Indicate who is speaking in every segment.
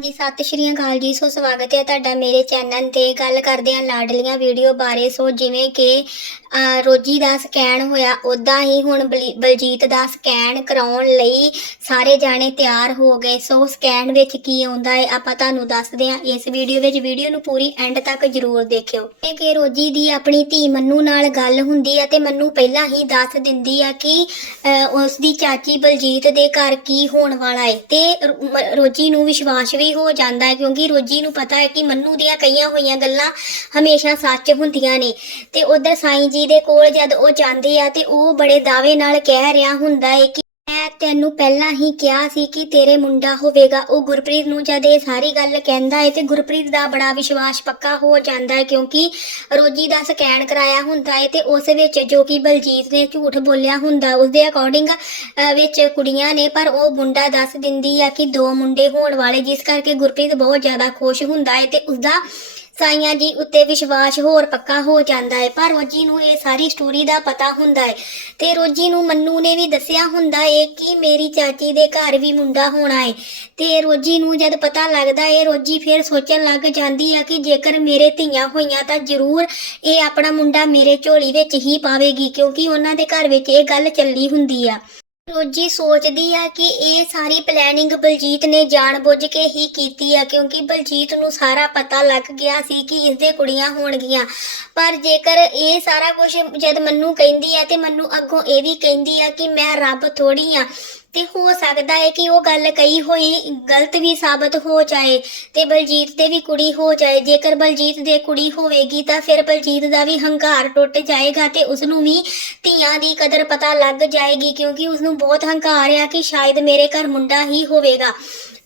Speaker 1: ਜੀ ਸਤਿ ਸ਼੍ਰੀ ਅਕਾਲ ਜੀ। ਸੋ ਸਵਾਗਤ ਹੈ ਤੁਹਾਡਾ ਮੇਰੇ ਚੈਨਲ ਤੇ। ਗੱਲ ਕਰਦੇ ਹਾਂ ਲਾਡਲੀਆਂ ਵੀਡੀਓ ਬਾਰੇ। ਸੋ ਜਿਵੇਂ ਕਿ ਰੋਜੀ ਦਾ ਸਕੈਨ ਹੋਇਆ ਉਦਾਂ ਹੀ ਹੁਣ ਬਲੀ- ਬਲਜੀਤ ਦਾ ਸਕੈਨ ਕਰਾਉਣ ਲਈ ਸਾਰੇ ਜਾਣੇ ਤਿਆਰ ਹੋ ਗਏ। ਸੋ ਸਕੈਨ ਵਿੱਚ ਕੀ ਆਉਂਦਾ ਹੈ ਆਪਾਂ ਤੁਹਾਨੂੰ ਦੱਸਦੇ ਹਾਂ। ਇਸ ਵੀਡੀਓ ਵਿੱਚ ਵੀਡੀਓ ਨੂੰ ਪੂਰੀ ਐਂਡ ਤੱਕ ਜਰੂਰ ਦੇਖਿਓ। ਇਹ ਕਿ ਰੋਜੀ ਦੀ ਆਪਣੀ ਧੀ ਮੰਨੂ ਨਾਲ ਗੱਲ ਹੁੰਦੀ ਹੈ ਤੇ ਮੰਨੂ ਪਹਿਲਾਂ ਹੀ ਦੱਸ ਦਿੰਦੀ ਆ ਕਿ ਅਹ, ਉਸ ਦੀ ਚਾਚੀ ਬਲਜੀਤ ਦੇ ਘਰ ਕੀ ਹੋਣ ਵਾਲਾ ਹੈ। ਤੇ ਰੋਜੀ ਨੂੰ ਵਿਸ਼ਵਾਸ ਵੀ ਹੋ ਜਾਂਦਾ ਹੈ, ਕਿਉਂਕਿ ਰੋਜੀ ਨੂੰ ਪਤਾ ਹੈ ਕਿ ਮੰਨੂ ਦੀਆਂ ਕਈਆਂ ਹੋਈਆਂ ਗੱਲਾਂ ਹਮੇਸ਼ਾ ਸੱਚ ਹੁੰਦੀਆਂ ਨੇ। ਤੇ ਉਧਰ ਸਾਈਂ ਜੀ ਦੇ ਕੋਲ ਜਦ ਉਹ ਜਾਂਦੇ ਆ ਤੇ ਉਹ ਬੜੇ ਦਾਅਵੇ ਨਾਲ ਕਹਿ ਰਿਹਾ ਹੁੰਦਾ ਹੈ ਕਿ ਤੈਨੂੰ ਪਹਿਲਾਂ ਹੀ ਕਿਹਾ ਸੀ ਕਿ ਤੇਰੇ ਮੁੰਡਾ ਹੋਵੇਗਾ, ਉਹ ਗੁਰਪ੍ਰੀਤ ਨੂੰ ਜਦ ਇਹ ਸਾਰੀ ਗੱਲ ਕਹਿੰਦਾ ਹੈ ਤੇ ਗੁਰਪ੍ਰੀਤ ਦਾ ਬੜਾ ਵਿਸ਼ਵਾਸ ਪੱਕਾ ਹੋ ਜਾਂਦਾ ਹੈ ਕਿਉਂਕਿ ਰੋਜੀ ਦਾ ਸਕੈਨ ਕਰਾਇਆ ਹੁੰਦਾ ਹੈ ਤੇ ਉਸ ਵਿੱਚ ਜੋ ਕਿ ਬਲਜੀਤ ਨੇ ਝੂਠ ਬੋਲਿਆ ਹੁੰਦਾ ਉਸ ਦੇ ਅਕੋਰਡਿੰਗ ਵਿੱਚ ਕੁੜੀਆਂ ਨੇ ਪਰ ਉਹ ਮੁੰਡਾ ਦੱਸ ਦਿੰਦੀ ਆ ਕਿ ਦੋ ਮੁੰਡੇ ਹੋਣ ਵਾਲੇ, ਜਿਸ ਕਰਕੇ ਗੁਰਪ੍ਰੀਤ ਬਹੁਤ ਜ਼ਿਆਦਾ ਖੁਸ਼ ਹੁੰਦਾ ਹੈ ਤੇ ਉਸਦਾ ਸਾਈਆਂ ਜੀ ਉੱਤੇ ਵਿਸ਼ਵਾਸ ਹੋਰ ਪੱਕਾ ਹੋ ਜਾਂਦਾ ਹੈ। ਪਰ ਰੋਜੀ ਨੂੰ ਇਹ ਸਾਰੀ ਸਟੋਰੀ ਦਾ ਪਤਾ ਹੁੰਦਾ ਹੈ ਤੇ ਰੋਜੀ ਨੂੰ ਮੰਨੂ ਨੇ ਵੀ ਦੱਸਿਆ ਹੁੰਦਾ ਹੈ ਕਿ ਮੇਰੀ ਚਾਚੀ ਦੇ ਘਰ ਵੀ ਮੁੰਡਾ ਹੋਣਾ ਹੈ। ਤੇ ਰੋਜੀ ਨੂੰ ਜਦ ਪਤਾ ਲੱਗਦਾ ਹੈ, ਰੋਜੀ ਫਿਰ ਸੋਚਣ ਲੱਗ ਜਾਂਦੀ ਹੈ ਕਿ ਜੇਕਰ ਮੇਰੇ ਧੀਆਂ ਹੋਈਆਂ ਤਾਂ ਜ਼ਰੂਰ ਇਹ ਆਪਣਾ ਮੁੰਡਾ ਮੇਰੇ ਝੋਲੀ ਵਿੱਚ ਹੀ ਪਾਵੇਗੀ, ਕਿਉਂਕਿ ਉਹਨਾਂ ਦੇ ਘਰ ਵਿੱਚ ਇਹ ਗੱਲ ਚੱਲੀ ਹੁੰਦੀ ਆ। ਰੋਜੀ ਸੋਚਦੀ ਆ ਕਿ ਇਹ ਸਾਰੀ ਪਲੈਨਿੰਗ ਬਲਜੀਤ ਨੇ ਜਾਣਬੁੱਝ ਕੇ ਹੀ ਕੀਤੀ ਆ, ਕਿਉਂਕਿ ਬਲਜੀਤ ਨੂੰ ਸਾਰਾ ਪਤਾ ਲੱਗ ਗਿਆ ਸੀ ਕਿ ਇਸਦੇ ਕੁੜੀਆਂ ਹੋਣਗੀਆਂ। ਪਰ ਜੇਕਰ ਇਹ ਸਾਰਾ ਕੁਝ ਜਦ ਮੰਨੂ ਕਹਿੰਦੀ ਆ ਤੇ ਮੰਨੂ ਅੱਗੋਂ ਇਹ ਵੀ ਕਹਿੰਦੀ ਆ ਕਿ ਮੈਂ ਰੱਬ ਥੋੜੀ ਆ ਤੇ ਹੋ ਸਕਦਾ ਹੈ ਕਿ ਉਹ ਗੱਲ ਕਹੀ ਹੋਈ, ਗਲਤ ਵੀ ਸਾਬਤ ਹੋ ਜਾਏ ਤੇ ਬਲਜੀਤ ਦੇ ਵੀ ਕੁੜੀ ਹੋ ਜਾਏ। ਜੇਕਰ ਬਲਜੀਤ ਦੇ ਕੁੜੀ ਹੋਵੇਗੀ ਤਾਂ ਫਿਰ ਬਲਜੀਤ ਦਾ ਵੀ ਹੰਕਾਰ ਟੁੱਟ ਜਾਏਗਾ ਤੇ ਉਸ ਨੂੰ ਵੀ ਧੀਆਂ ਦੀ ਕਦਰ ਪਤਾ ਲੱਗ ਜਾਏਗੀ ਕਿਉਂਕਿ ਉਸ ਨੂੰ ਬਹੁਤ ਹੰਕਾਰ ਆ ਕਿ ਸ਼ਾਇਦ ਮੇਰੇ ਘਰ ਮੁੰਡਾ ਹੀ ਹੋਵੇਗਾ।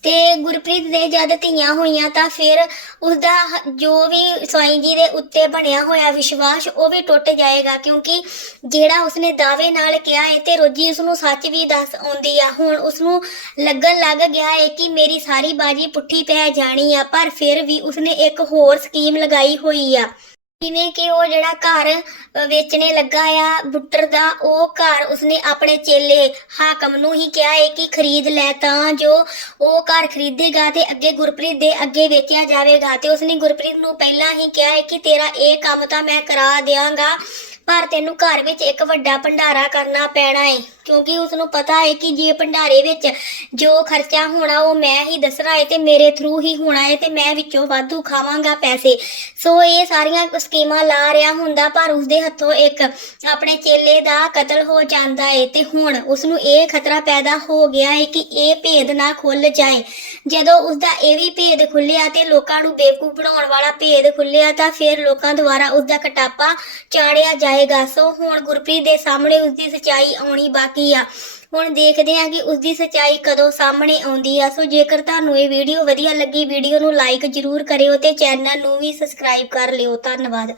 Speaker 1: ਤੇ ਗੁਰਪ੍ਰੀਤ ਦੇ ਜਦ ਧੀਆਂ ਹੋਈਆਂ ਤਾਂ ਫਿਰ ਉਸਦਾ ਹ- ਜੋ ਵੀ ਸਵਾਈ ਜੀ ਦੇ ਉੱਤੇ ਬਣਿਆ ਹੋਇਆ ਵਿਸ਼ਵਾਸ ਉਹ ਵੀ ਟੁੱਟ ਜਾਏਗਾ, ਕਿਉਂਕਿ ਜਿਹੜਾ ਉਸਨੇ ਦਾਅਵੇ ਨਾਲ ਕਿਹਾ ਹੈ ਤੇ ਰੋਜੀ ਉਸ ਨੂੰ ਸੱਚ ਵੀ ਦੱਸ ਆਉਂਦੀ ਆ। ਹੁਣ ਉਸ ਨੂੰ ਲੱਗਣ ਲੱਗ ਗਿਆ ਹੈ ਕਿ ਮੇਰੀ ਸਾਰੀ ਬਾਜੀ ਪੁੱਠੀ ਪੈ ਜਾਣੀ ਆ, ਪਰ ਫਿਰ ਵੀ ਉਸਨੇ ਇੱਕ ਹੋਰ ਸਕੀਮ ਲਗਾਈ ਹੋਈ ਆ। ਜਿਵੇਂ ਕਿ ਉਹ ਜਿਹੜਾ ਘਰ ਵੇਚਣੇ ਲੱਗਾ ਆ, ਬੁੱਟਰ ਦਾ, ਉਹ ਘਰ ਉਸਨੇ ਆਪਣੇ ਚੇਲੇ ਹਾਕਮ ਨੂੰ ਹੀ ਕਿਹਾ ਹੈ ਕਿ ਖਰੀਦ ਲੈ ਤਾਂ ਜੋ ਉਹ ਘਰ ਖਰੀਦੇਗਾ ਤੇ ਅੱਗੇ ਗੁਰਪ੍ਰੀਤ ਦੇ ਅੱਗੇ ਵੇਚਿਆ ਜਾਵੇਗਾ। ਤੇ ਉਸਨੇ ਗੁਰਪ੍ਰੀਤ ਨੂੰ ਪਹਿਲਾਂ ਹੀ ਕਿਹਾ ਹੈ ਕਿ ਤੇਰਾ ਇਹ ਕੰਮ ਤਾਂ ਮੈਂ ਕਰਾ ਦਿਆਂਗਾ, ਪਰ ਤੈਨੂੰ ਘਰ ਵਿੱਚ ਇੱਕ ਵੱਡਾ ਭੰਡਾਰਾ ਕਰਨਾ ਪੈਣਾ ਹੈ ਕਿਉਂਕਿ ਉਸ ਨੂੰ ਪਤਾ ਹੈ ਕਿ ਜੇ ਭੰਡਾਰੇ ਵਿੱਚ ਜੋ ਖਰਚਾ ਹੋਣਾ ਉਹ ਮੈਂ ਹੀ ਦੱਸਣਾ ਹੈ ਤੇ ਮੇਰੇ ਥਰੂ ਹੀ ਹੋਣਾ ਹੈ ਤੇ ਮੈਂ ਵਿੱਚੋਂ ਵਾਧੂ ਖਾਵਾਂਗਾ ਪੈਸੇ। ਸੋ ਇਹ ਸਾਰੀਆਂ ਸਕੀਮਾਂ ਲਾ ਰਿਹਾ ਹੁੰਦਾ ਪਰ ਉਸਦੇ ਹੱਥੋਂ ਇੱਕ ਆਪਣੇ ਚੇਲੇ ਦਾ ਕਤਲ ਹੋ ਜਾਂਦਾ ਹੈ ਤੇ ਹੁਣ ਉਸ ਨੂੰ ਇਹ ਖਤਰਾ ਪੈਦਾ ਹੋ ਗਿਆ ਹੈ ਕਿ ਇਹ ਭੇਦ ਨਾ ਖੁੱਲ ਜਾਏ। ਜਦੋਂ ਉਸਦਾ ਇਹ ਵੀ ਭੇਦ ਖੁੱਲਿਆ ਤੇ ਲੋਕਾਂ ਨੂੰ ਬੇਵਕੂਫ ਬਣਾਉਣ ਵਾਲਾ ਭੇਦ ਖੁੱਲਿਆ ਤਾਂ ਫਿਰ ਲੋਕਾਂ ਦੁਆਰਾ ਉਸਦਾ ਕਟਾਪਾ ਚਾੜਿਆ ਜਾਏਗਾ। ਸੋ ਹੁਣ ਗੁਰਪ੍ਰੀਤ ਦੇ ਸਾਹਮਣੇ ਉਸਦੀ ਸਚਾਈ ਆਉਣੀ ਬਾਕੀ ਕੀ ਆ? ਹੁਣ ਦੇਖਦੇ ਹਾਂ ਕਿ ਉਸਦੀ ਸਚਾਈ ਕਦੋਂ ਸਾਹਮਣੇ ਆਉਂਦੀ ਆ। ਸੋ ਜੇਕਰ ਤੁਹਾਨੂੰ ਇਹ ਵੀਡੀਓ ਵਧੀਆ ਲੱਗੀ, ਵੀਡੀਓ ਨੂੰ ਲਾਈਕ ਜ਼ਰੂਰ ਕਰਿਓ ਤੇ ਚੈਨਲ ਨੂੰ ਵੀ ਸਬਸਕ੍ਰਾਈਬ ਕਰ ਲਿਓ। ਧੰਨਵਾਦ।